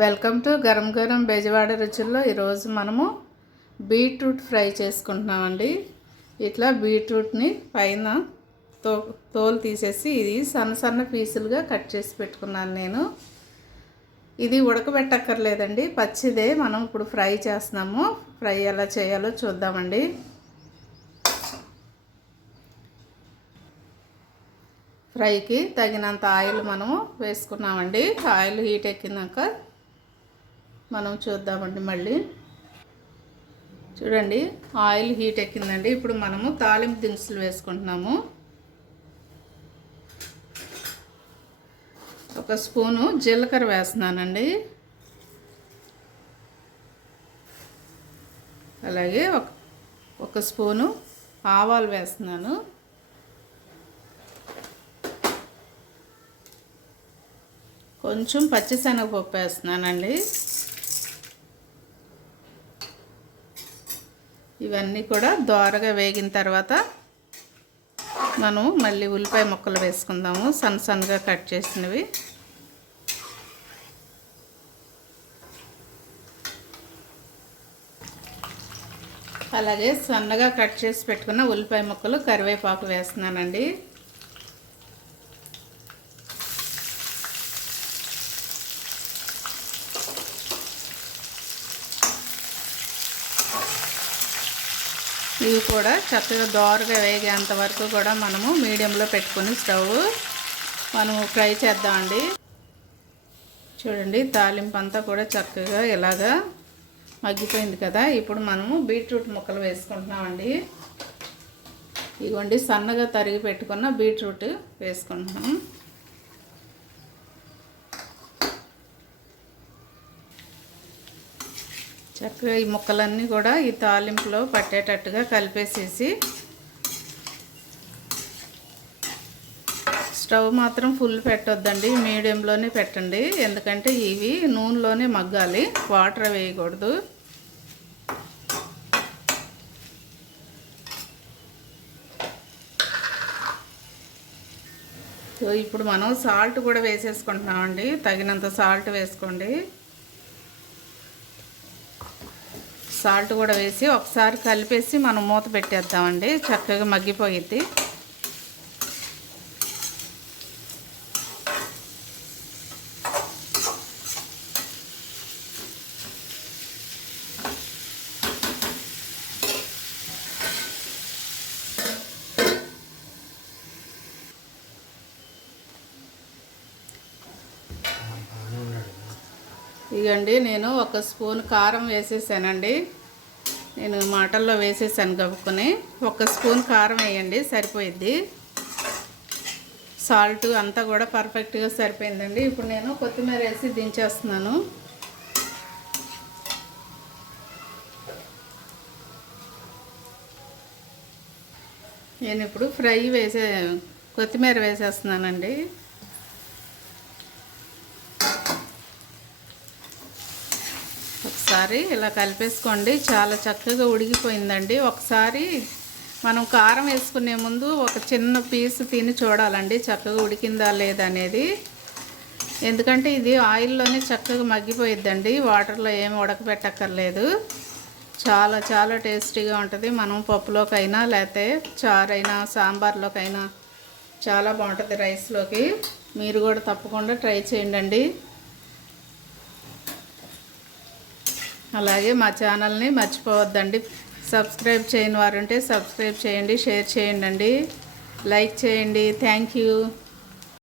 Welcome to గరం గరం బెజవాడ రుచుల్లో. ఈరోజు మనము బీట్రూట్ ఫ్రై చేసుకుంటున్నామండి. ఇట్లా బీట్రూట్ని పైన తోలు తీసేసి ఇది సన్న సన్న పీసులుగా కట్ చేసి పెట్టుకున్నాను నేను. ఇది ఉడకబెట్టక్కర్లేదండి, పచ్చిదే. మనం ఇప్పుడు ఫ్రై చేస్తున్నాము. ఫ్రై ఎలా చేయాలో చూద్దామండి. ఫ్రైకి తగినంత ఆయిల్ మనము వేసుకున్నామండి. ఆయిల్ హీట్ ఎక్కినాక మనం చూద్దామండి. మళ్ళీ చూడండి, ఆయిల్ హీట్ ఎక్కిందండి. ఇప్పుడు మనము తాలింపు దినుసులు వేసుకుంటున్నాము. ఒక స్పూను జీలకర్ర వేస్తున్నానండి. అలాగే ఒక స్పూను ఆవాలు వేస్తున్నాను. కొంచెం పచ్చిశనగపప్పు వేస్తున్నానండి. ఇవన్నీ కూడా దోరగా వేగిన తర్వాత మనం మళ్ళీ ఉల్లిపాయ ముక్కలు వేసుకుందాము, సన్న సన్నగా కట్ చేసినవి. అలాగే సన్నగా కట్ చేసి పెట్టుకున్న ఉల్లిపాయ ముక్కలు, కరివేపాకు వేస్తున్నానండి. ఇవి కూడా చక్కగా దోరగా వేగేంత వరకు కూడా మనము మీడియంలో పెట్టుకొని స్టవ్ మనము ఫ్రై చేద్దామండి. చూడండి, తాలింపు అంతా కూడా చక్కగా ఇలాగా మగ్గిపోయింది కదా. ఇప్పుడు మనము బీట్రూట్ ముక్కలు వేసుకుంటున్నామండి. ఇదిగోండి, సన్నగా తరిగి పెట్టుకున్న బీట్రూట్ వేసుకుంటున్నాము. చక్కగా ఈ ముక్కలన్నీ కూడా ఈ తాలింపులో పట్టేటట్టుగా కలిపేసేసి, స్టవ్ మాత్రం ఫుల్ పెట్టొద్దండి, మీడియంలోనే పెట్టండి. ఎందుకంటే ఇవి నూనెలోనే మగ్గాలి, వాటర్ వేయకూడదు. సో ఇప్పుడు మనం సాల్ట్ కూడా వేసేసుకుంటున్నామండి. తగినంత సాల్ట్ వేసుకోండి. సాల్ట్ కూడా వేసి ఒకసారి కలిపేసి మనం మూత పెట్టేద్దామండి. చక్కగా మగ్గిపోయిద్ది. ఇదండి, నేను ఒక స్పూన్ కారం వేసేసానండి. నేను మాటల్లో వేసేసాను గబుక్కుని. ఒక స్పూన్ కారం వేయండి, సరిపోయిద్ది. సాల్ట్ అంతా కూడా పర్ఫెక్ట్గా సరిపోయిందండి. ఇప్పుడు నేను కొత్తిమీర వేసి దించేస్తున్నాను. నేను ఇప్పుడు కొత్తిమీర వేసేస్తున్నానండి. ఒకసారి ఇలా కలిపేసుకోండి. చాలా చక్కగా ఉడికిపోయిందండి. ఒకసారి మనం కారం వేసుకునే ముందు ఒక చిన్న పీసు తిని చూడాలండి, చక్కగా ఉడికిందా లేదా అనేది. ఎందుకంటే ఇది ఆయిల్లోనే చక్కగా మగ్గిపోయిద్దండి, వాటర్లో ఏమి ఉడకబెట్టక్కర్లేదు. చాలా చాలా టేస్టీగా ఉంటుంది. మనం పప్పులోకైనా లేకపోతే చారైనా సాంబార్లోకైనా చాలా బాగుంటుంది, రైస్లోకి. మీరు కూడా తప్పకుండా ట్రై చేయండి. అలాగే మా ఛానల్ని మర్చిపోవద్దండి. సబ్స్క్రైబ్ చేయని వారు ఉంటే సబ్స్క్రైబ్ చేయండి, షేర్ చేయండి, లైక్ చేయండి. Thank you.